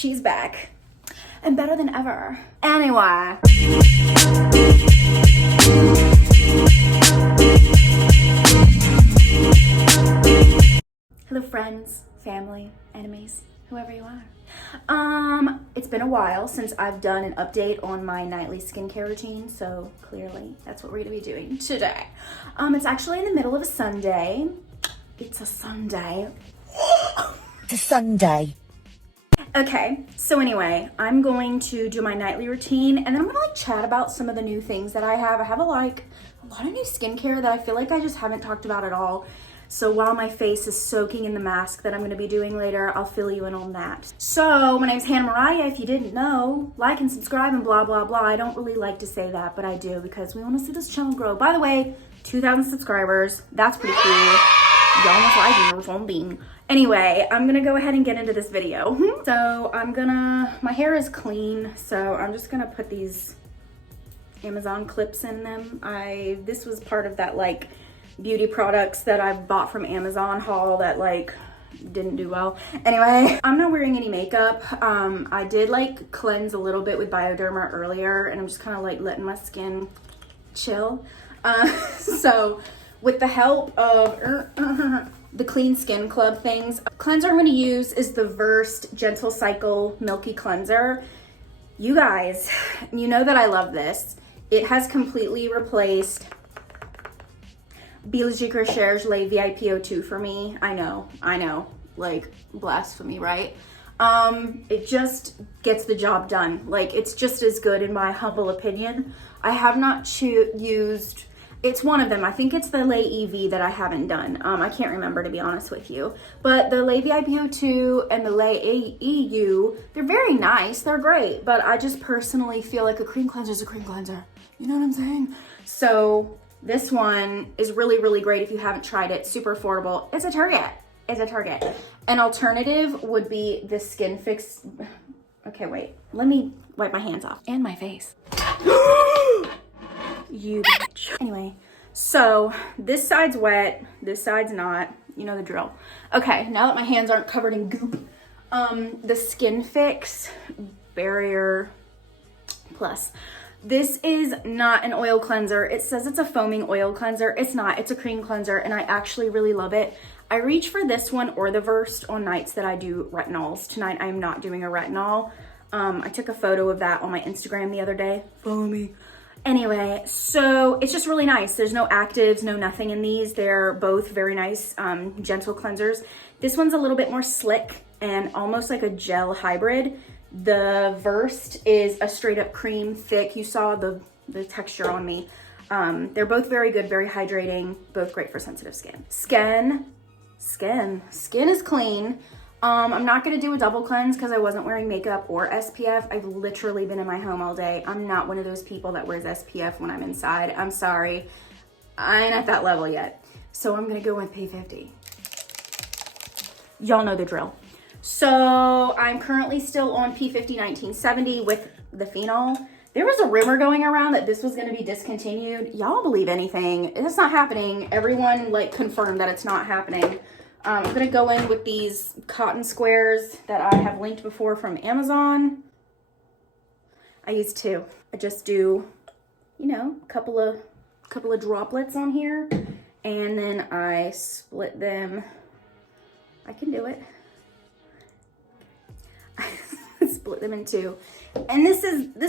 she's back and better than ever. Anyway. Hello friends, family, enemies, whoever you are. It's been a while since I've done an update on my nightly skincare routine, so clearly that's what we're gonna be doing today. It's actually in the middle of a Sunday. It's a Sunday. It's a Sunday. Okay, so anyway, I'm going to do my nightly routine and then I'm gonna like chat about some of the new things that I have. I have a lot of new skincare that I feel like I just haven't talked about at all. So while my face is soaking in the mask that I'm gonna be doing later, I'll fill you in on that. So my name's Hannah Mariah, if you didn't know, like and subscribe and blah, blah, blah. I don't really like to say that, but I do because we wanna see this channel grow. By the way, 2,000 subscribers, that's pretty cool. Y'all must like me or something. Anyway, I'm gonna go ahead and get into this video. So my hair is clean, so I'm just gonna put these Amazon clips in them. This was part of that like beauty products that I bought from Amazon haul that like didn't do well. Anyway, I'm not wearing any makeup. I did like cleanse a little bit with Bioderma earlier and I'm just kind of like letting my skin chill. So with the help of the Clean Skin Club things, cleanser I'm going to use is the Versed Gentle Cycle Milky Cleanser. You guys, you know that I love this. It has completely replaced Biologique Recherche Le VIPO2 for me. I know, like blasphemy, right? It just gets the job done. Like it's just as good in my humble opinion. I have not used, it's one of them. I think it's the Le EV that I haven't done. I can't remember to be honest with you. But the Le VIPO2 and the Le EU, they're very nice. They're great. But I just personally feel like a cream cleanser is a cream cleanser. You know what I'm saying? So this one is really, really great if you haven't tried it. Super affordable. It's a Target. It's a Target. An alternative would be the Skin Fix. Okay, wait. Let me wipe my hands off and my face. You bitch. Anyway, so this side's wet, this side's not. You know the drill. Okay, now that my hands aren't covered in goop, the Skin Fix Barrier Plus. This is not an oil cleanser. It says it's a foaming oil cleanser. It's not. It's a cream cleanser, and I actually really love it. I reach for this one or the Versed on nights that I do retinols. Tonight, I'm not doing a retinol. I took a photo of that on my Instagram the other day. Follow me. Anyway, so it's just really nice. There's no actives, no nothing in these. They're both very nice, gentle cleansers. This one's a little bit more slick and almost like a gel hybrid. The Versed is a straight up cream, thick. You saw the texture on me. They're both very good, very hydrating, both great for sensitive skin. Skin is clean. I'm not gonna do a double cleanse because I wasn't wearing makeup or SPF. I've literally been in my home all day. I'm not one of those people that wears SPF when I'm inside. I'm sorry, I ain't at that level yet. So I'm gonna go with P50. Y'all know the drill. So I'm currently still on P50 1970 with the phenol. There was a rumor going around that this was gonna be discontinued. Y'all believe anything? It's not happening. Everyone like confirmed that it's not happening. I'm gonna go in with these cotton squares that I have linked before from Amazon. I use two. I just do, you know, a couple of droplets on here, and then I split them. I can do it. Split them in two. And this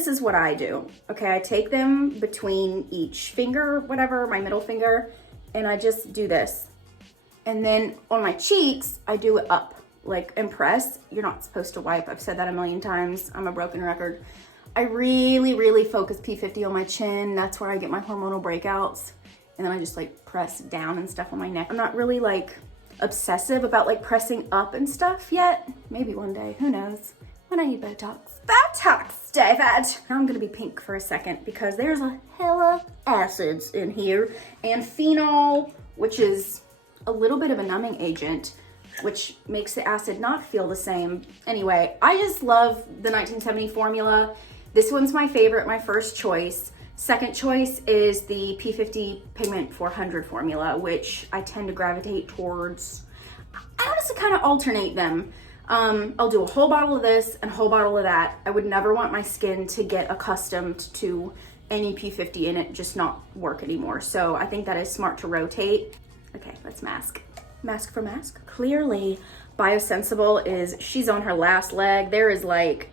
is what I do. Okay, I take them between each finger, whatever, my middle finger, and I just do this. And then on my cheeks, I do it up, like, and press. You're not supposed to wipe. I've said that a million times. I'm a broken record. I really, really focus P50 on my chin. That's where I get my hormonal breakouts. And then I just like press down and stuff on my neck. I'm not really like obsessive about like pressing up and stuff yet. Maybe one day, who knows? When I need Botox. Botox, David. Now I'm gonna be pink for a second because there's a hella acids in here. And phenol, which is a little bit of a numbing agent, which makes the acid not feel the same. Anyway, I just love the 1970 formula. This one's my favorite, my first choice. Second choice is the P50 Pigment 400 formula, which I tend to gravitate towards. I honestly kind of alternate them. I'll do a whole bottle of this and a whole bottle of that. I would never want my skin to get accustomed to any P50 in it, just not work anymore. So I think that is smart to rotate. Okay, let's mask. Mask for mask. Clearly, Biosensible she's on her last leg. There is like,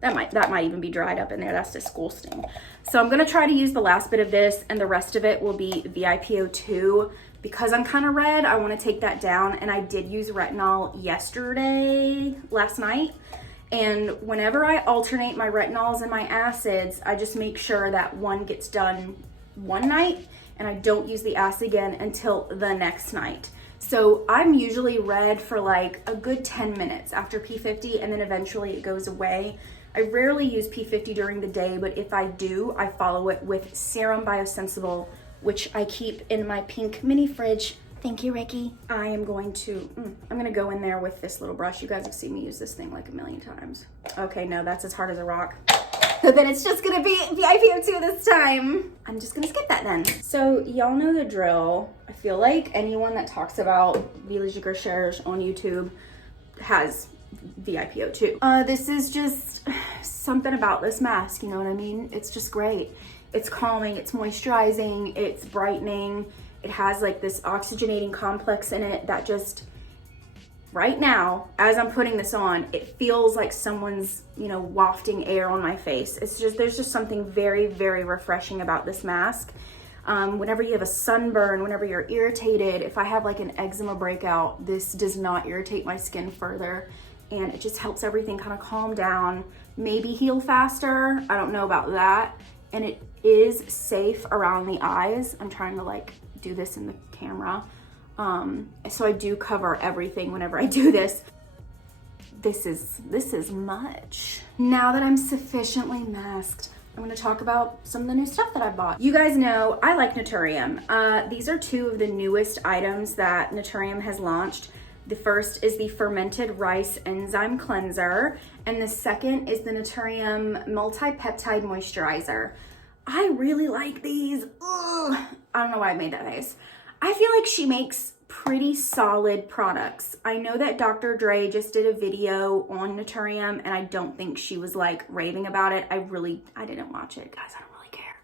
that might even be dried up in there. That's disgusting. So I'm gonna try to use the last bit of this, and the rest of it will be VIPO2. Because I'm kind of red, I want to take that down, and I did use retinol last night. And whenever I alternate my retinols and my acids, I just make sure that one gets done one night, and I don't use the acid again until the next night. So I'm usually red for like a good 10 minutes after P50, and then eventually it goes away. I rarely use P50 during the day, but if I do, I follow it with Serum Biosensible, which I keep in my pink mini fridge. Thank you, Ricky. I am going to, I'm gonna go in there with this little brush. You guys have seen me use this thing like a million times. Okay, no, that's as hard as a rock. But then it's just gonna be VIPO2 this time. I'm just gonna skip that then. So y'all know the drill. I feel like anyone that talks about Biologique Recherche on YouTube has VIPO2. This is just something about this mask, you know what I mean? It's just great. It's calming, it's moisturizing, it's brightening. It has like this oxygenating complex in it that just, right now, as I'm putting this on, it feels like someone's, wafting air on my face. There's just something very, very refreshing about this mask. Whenever you have a sunburn, whenever you're irritated, if I have like an eczema breakout, this does not irritate my skin further. And it just helps everything kind of calm down, maybe heal faster. I don't know about that. And it is safe around the eyes. I'm trying to like do this in the camera. So I do cover everything whenever I do this. This is much. Now that I'm sufficiently masked, I'm gonna talk about some of the new stuff that I bought. You guys know I like Naturium. These are two of the newest items that Naturium has launched. The first is the Fermented Rice Enzyme Cleanser, and the second is the Naturium Multi-Peptide Moisturizer. I really like these. Ugh. I don't know why I made that face. I feel like she makes pretty solid products. I know that Dr. Dre just did a video on Naturium, and I don't think she was like raving about it. I didn't watch it, guys. I don't really care.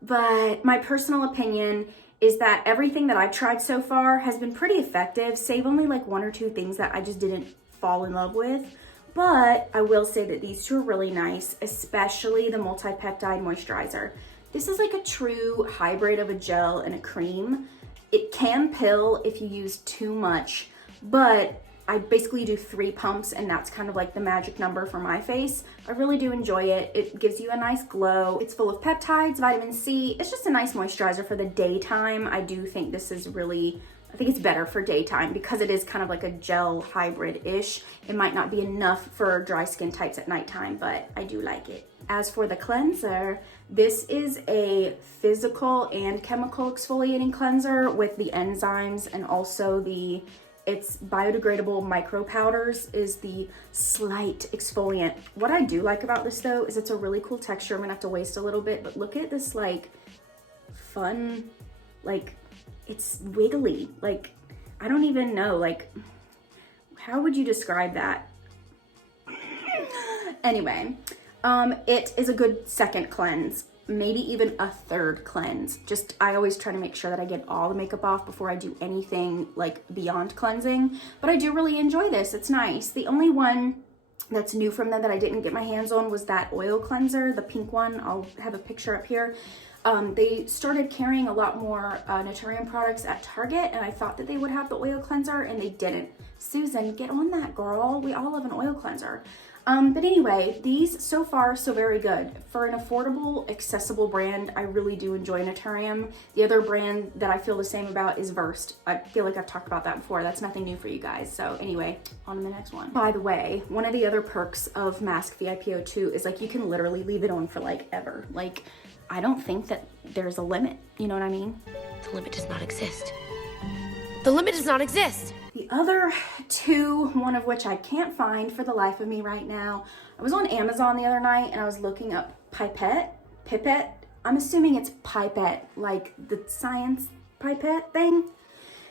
But my personal opinion is that everything that I've tried so far has been pretty effective, save only like one or two things that I just didn't fall in love with. But I will say that these two are really nice, especially the multi-peptide moisturizer. This is like a true hybrid of a gel and a cream. It can pill if you use too much, but I basically do 3 pumps, and that's kind of like the magic number for my face. I really do enjoy it. It gives you a nice glow. It's full of peptides, vitamin C. It's just a nice moisturizer for the daytime. I do think this is really, I think it's better for daytime because it is kind of like a gel hybrid-ish. It might not be enough for dry skin types at nighttime, but I do like it. As for the cleanser, this is a physical and chemical exfoliating cleanser with the enzymes, and also it's biodegradable micro powders is the slight exfoliant. What I do like about this though is it's a really cool texture. I'm gonna have to waste a little bit, but look at this like fun, like it's wiggly. Like, I don't even know, like, how would you describe that? Anyway, it is a good second cleanse, maybe even a third cleanse. I always try to make sure that I get all the makeup off before I do anything like beyond cleansing, but I do really enjoy this. It's nice. The only one that's new from them that I didn't get my hands on was that oil cleanser, the pink one. I'll have a picture up here. They started carrying a lot more Naturium products at Target, and I thought that they would have the oil cleanser, and they didn't. Susan, get on that, girl. We all love an oil cleanser. But anyway, these so far, so very good. For an affordable, accessible brand, I really do enjoy Naturium. The other brand that I feel the same about is Versed. I feel like I've talked about that before. That's nothing new for you guys. So anyway, on to the next one. By the way, one of the other perks of Mask VIPO2 is like you can literally leave it on for like ever. Like, I don't think that there's a limit. You know what I mean? The limit does not exist. The limit does not exist. The other two, one of which I can't find for the life of me right now. I was on Amazon the other night and I was looking up pipette. I'm assuming it's pipette, like the science pipette thing.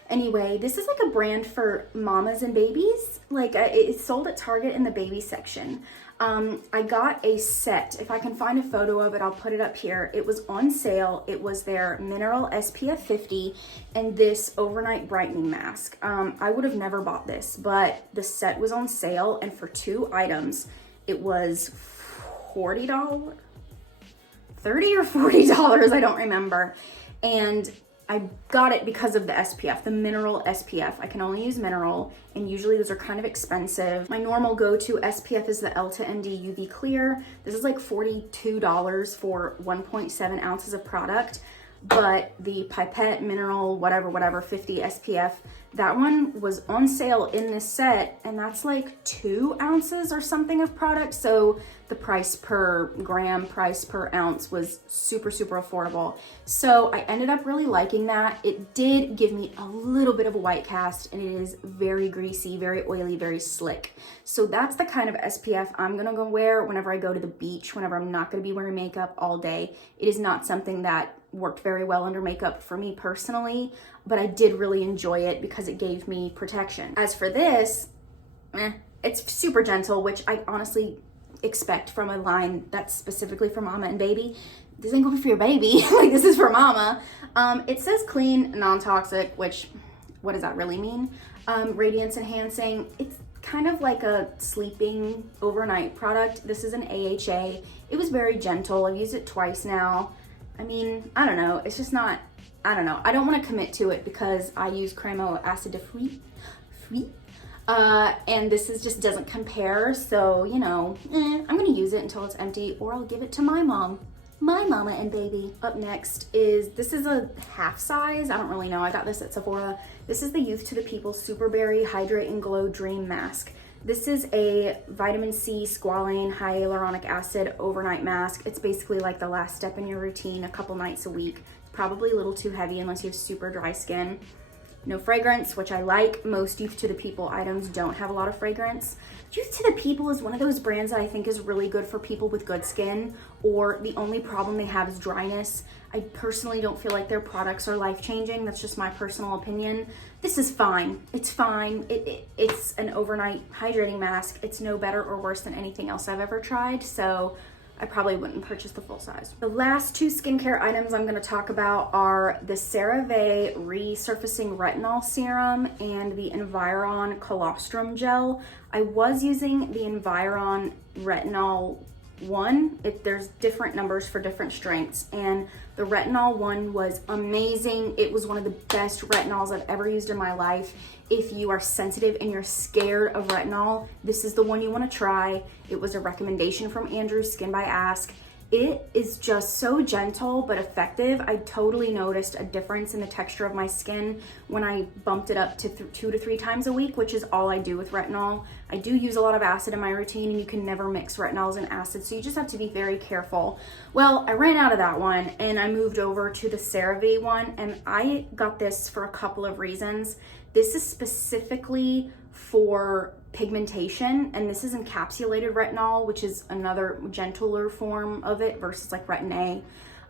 Anyway, this is like a brand for mamas and babies. Like it's sold at Target in the baby section. I got a set. If I can find a photo of it, I'll put it up here. It was on sale. It was their Mineral SPF 50 and this overnight brightening mask. I would have never bought this, but the set was on sale, and for 2 items, it was $40, $30 or $40, I don't remember. And I got it because of the SPF, the Mineral SPF. I can only use Mineral, and usually those are kind of expensive. My normal go-to SPF is the Elta-ND UV Clear. This is like $42 for 1.7 ounces of product, but the Pipette Mineral whatever 50 SPF, that one was on sale in this set, and that's like 2 ounces or something of product. So the price per gram, price per ounce was super affordable. So I ended up really liking that. It did give me a little bit of a white cast, and it is very greasy, very oily, very slick. So that's the kind of SPF I'm gonna go wear whenever I go to the beach, whenever I'm not gonna be wearing makeup all day. It is not something that worked very well under makeup for me personally, but I did really enjoy it because it gave me protection. As for this, it's super gentle, which I honestly expect from a line that's specifically for mama and baby. This ain't going for your baby. Like, this is for mama. It says clean, non-toxic, which, what does that really mean? Radiance enhancing. It's kind of like a sleeping overnight product. This is an AHA. It was very gentle. I've used it twice now. I mean, I don't know. It's just not, I don't know. I don't want to commit to it because I use Cremo Acid Free. And this is just doesn't compare. So, you know, I'm going to use it until it's empty, or I'll give it to my mom. My mama and baby. Up next is, this is a half size. I don't really know. I got this at Sephora. This is the Youth to the People Superberry Hydrate and Glow Dream Mask. This is a vitamin C squalane hyaluronic acid overnight mask. It's basically like the last step in your routine, a couple nights a week. It's probably a little too heavy unless you have super dry skin. No fragrance, which I like. Most Youth to the People items don't have a lot of fragrance. Youth to the People is one of those brands that I think is really good for people with good skin, or the only problem they have is dryness. I personally don't feel like their products are life-changing. That's just my personal opinion. This is fine. It's fine. It's an overnight hydrating mask. It's no better or worse than anything else I've ever tried, so I probably wouldn't purchase the full size. The last 2 skincare items I'm going to talk about are the Cerave Resurfacing Retinol Serum and the Environ Colostrum Gel. I was using the Environ Retinol one. There's different numbers for different strengths, and the retinol one was amazing. It was one of the best retinols I've ever used in my life. If you are sensitive and you're scared of retinol, this is the one you want to try. It was a recommendation from Andrew, Skin by Ask. It is just so gentle but effective. I totally noticed a difference in the texture of my skin when I bumped it up to 2 to 3 times a week, which is all I do with retinol. I do use a lot of acid in my routine, and you can never mix retinols and acid, so you just have to be very careful. Well, I ran out of that one, and I moved over to the Cerave one, and I got this for a couple of reasons. This is specifically for pigmentation, and this is encapsulated retinol, which is another gentler form of it versus like Retin A.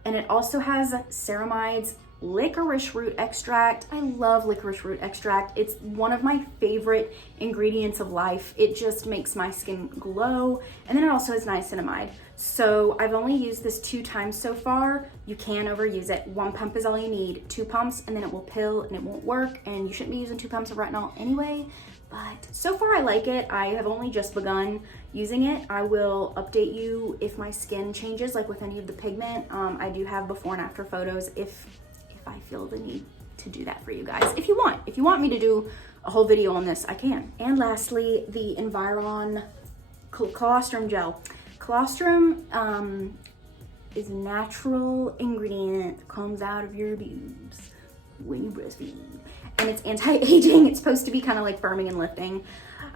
And it also has ceramides, licorice root extract. I love licorice root extract. It's one of my favorite ingredients of life. It just makes my skin glow. And then it also has niacinamide. So I've only used this 2 times so far. You can overuse it. 1 pump is all you need. 2 pumps and then it will pill and it won't work, and you shouldn't be using 2 pumps of retinol anyway. But so far I like it. I have only just begun using it. I will update you if my skin changes, like with any of the pigment. I do have before and after photos if I feel the need to do that for you guys. If you want me to do a whole video on this, I can. And lastly, the Environ Colostrum Gel. Colostrum is a natural ingredient that comes out of your boobs when you breastfeed. And it's anti-aging. It's supposed to be kind of like firming and lifting.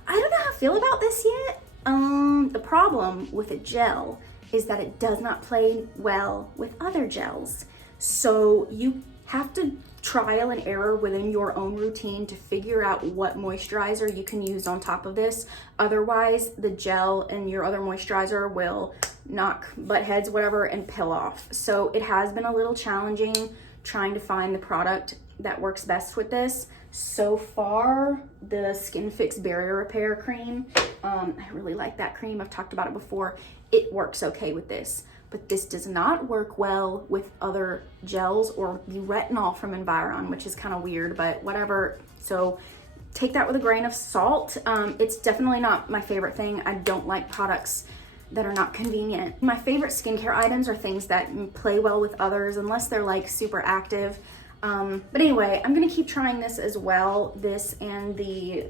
I don't know how I feel about this yet. The problem with a gel is that it does not play well with other gels. So you have to trial and error within your own routine to figure out what moisturizer you can use on top of this. Otherwise, the gel and your other moisturizer will knock butt heads, whatever, and pill off. So it has been a little challenging trying to find the product that works best with this. So far, the Skin Fix Barrier Repair Cream, I really like that cream. I've talked about it before. It works okay with this, but this does not work well with other gels or the retinol from Enzyme, which is kind of weird, but whatever. So take that with a grain of salt. It's definitely not my favorite thing. I don't like products that are not convenient. My favorite skincare items are things that play well with others, unless they're like super active. But anyway, I'm gonna keep trying this as well, this and the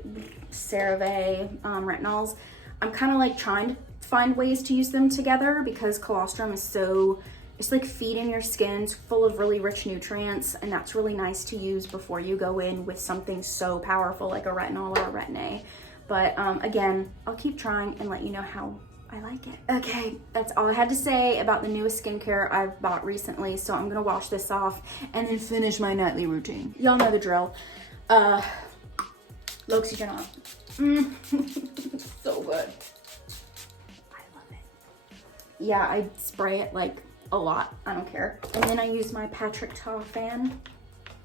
Cerave retinols. I'm kind of like trying to find ways to use them together because colostrum is so, it's like feeding your skin, it's full of really rich nutrients, and that's really nice to use before you go in with something so powerful like a retinol or a retin-A. But again, I'll keep trying and let you know how I like it. Okay, that's all I had to say about the newest skincare I've bought recently. So I'm gonna wash this off and then finish my nightly routine. Y'all know the drill. L'Oxygenol. So good. I love it. Yeah, I spray it like a lot. I don't care. And then I use my Patrick Ta fan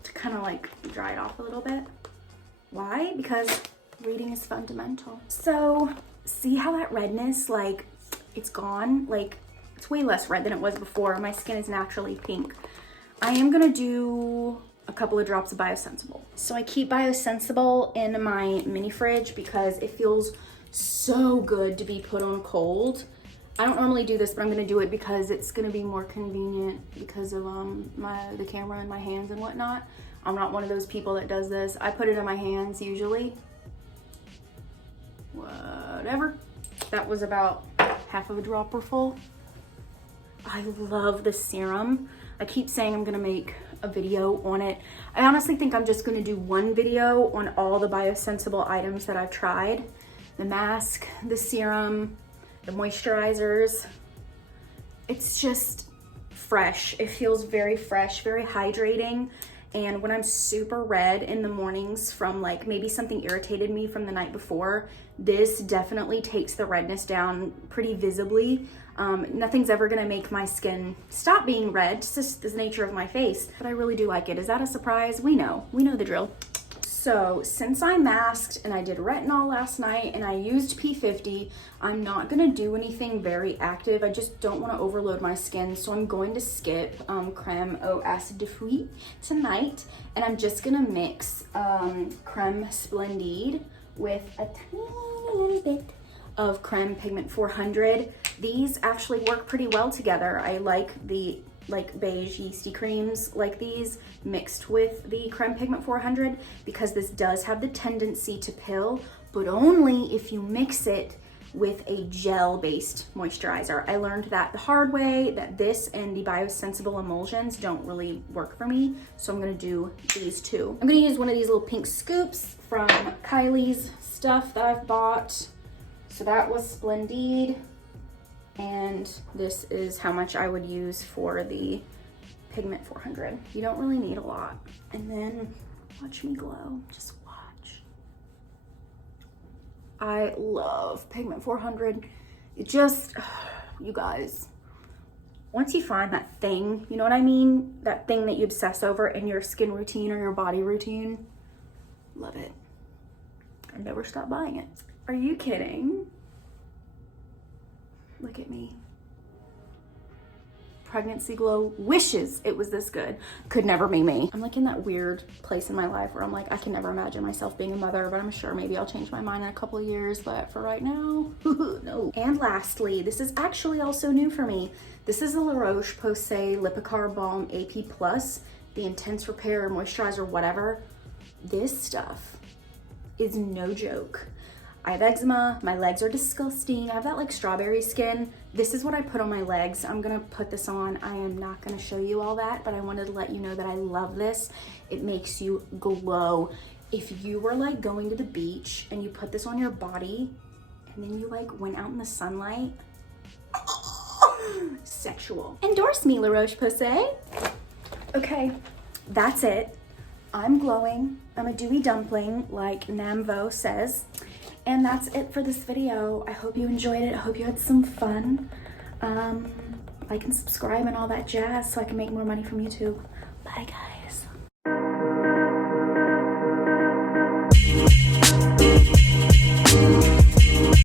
to kind of like dry it off a little bit. Why? Because reading is fundamental. So see how that redness, like, it's gone? Like, it's way less red than it was before. My skin is naturally pink. I am gonna do a couple of drops of Biosensible. So I keep Biosensible in my mini fridge because it feels so good to be put on cold. I don't normally do this, but I'm gonna do it because it's gonna be more convenient because of the camera in my hands and whatnot. I'm not one of those people that does this. I put it in my hands usually. Whatever. That was about half of a dropper full. I love the serum. I keep saying I'm gonna make a video on it. I honestly think I'm just gonna do one video on all the Biosensible items that I've tried. The mask, the serum, the moisturizers. It's just fresh. It feels very fresh, very hydrating. And when I'm super red in the mornings from like maybe something irritated me from the night before, this definitely takes the redness down pretty visibly. Nothing's ever gonna make my skin stop being red. It's just the nature of my face, but I really do like it. Is that a surprise? We know the drill. So since I masked and I did retinol last night and I used P50, I'm not gonna do anything very active. I just don't wanna overload my skin. So I'm going to skip creme au acide de fruits tonight. And I'm just gonna mix creme splendide with a tiny little bit of creme pigment 400. These actually work pretty well together. I like the beige yeasty creams like these mixed with the creme pigment 400 because this does have the tendency to pill, but only if you mix it with a gel-based moisturizer. I learned that the hard way, that this and the Biosensible emulsions don't really work for me, so I'm gonna do these two. I'm gonna use one of these little pink scoops from Kylie's stuff that I've bought. So that was Splendide. And this is how much I would use for the pigment 400. You don't really need a lot. And then watch me glow, just watch. I love pigment 400. It just, you guys, once you find that thing, you know what I mean? That thing that you obsess over in your skin routine or your body routine, love it. I never stop buying it. Are you kidding? Look at me. Pregnancy glow, wishes it was this good. Could never be me. I'm like in that weird place in my life where I'm like, I can never imagine myself being a mother, but I'm sure maybe I'll change my mind in a couple of years, but for right now, no. And lastly, this is actually also new for me. This is the La Roche-Posay Lipicar Balm AP Plus, the Intense Repair Moisturizer, whatever. This stuff is no joke. I have eczema, my legs are disgusting. I have that like strawberry skin. This is what I put on my legs. I'm gonna put this on. I am not gonna show you all that, but I wanted to let you know that I love this. It makes you glow. If you were like going to the beach and you put this on your body and then you like went out in the sunlight, sexual. Endorse me, La Roche-Posay. Okay, that's it. I'm glowing. I'm a dewy dumpling like Namvo says. And that's it for this video. I hope you enjoyed it. I hope you had some fun. Like and subscribe and all that jazz so I can make more money from YouTube. Bye, guys.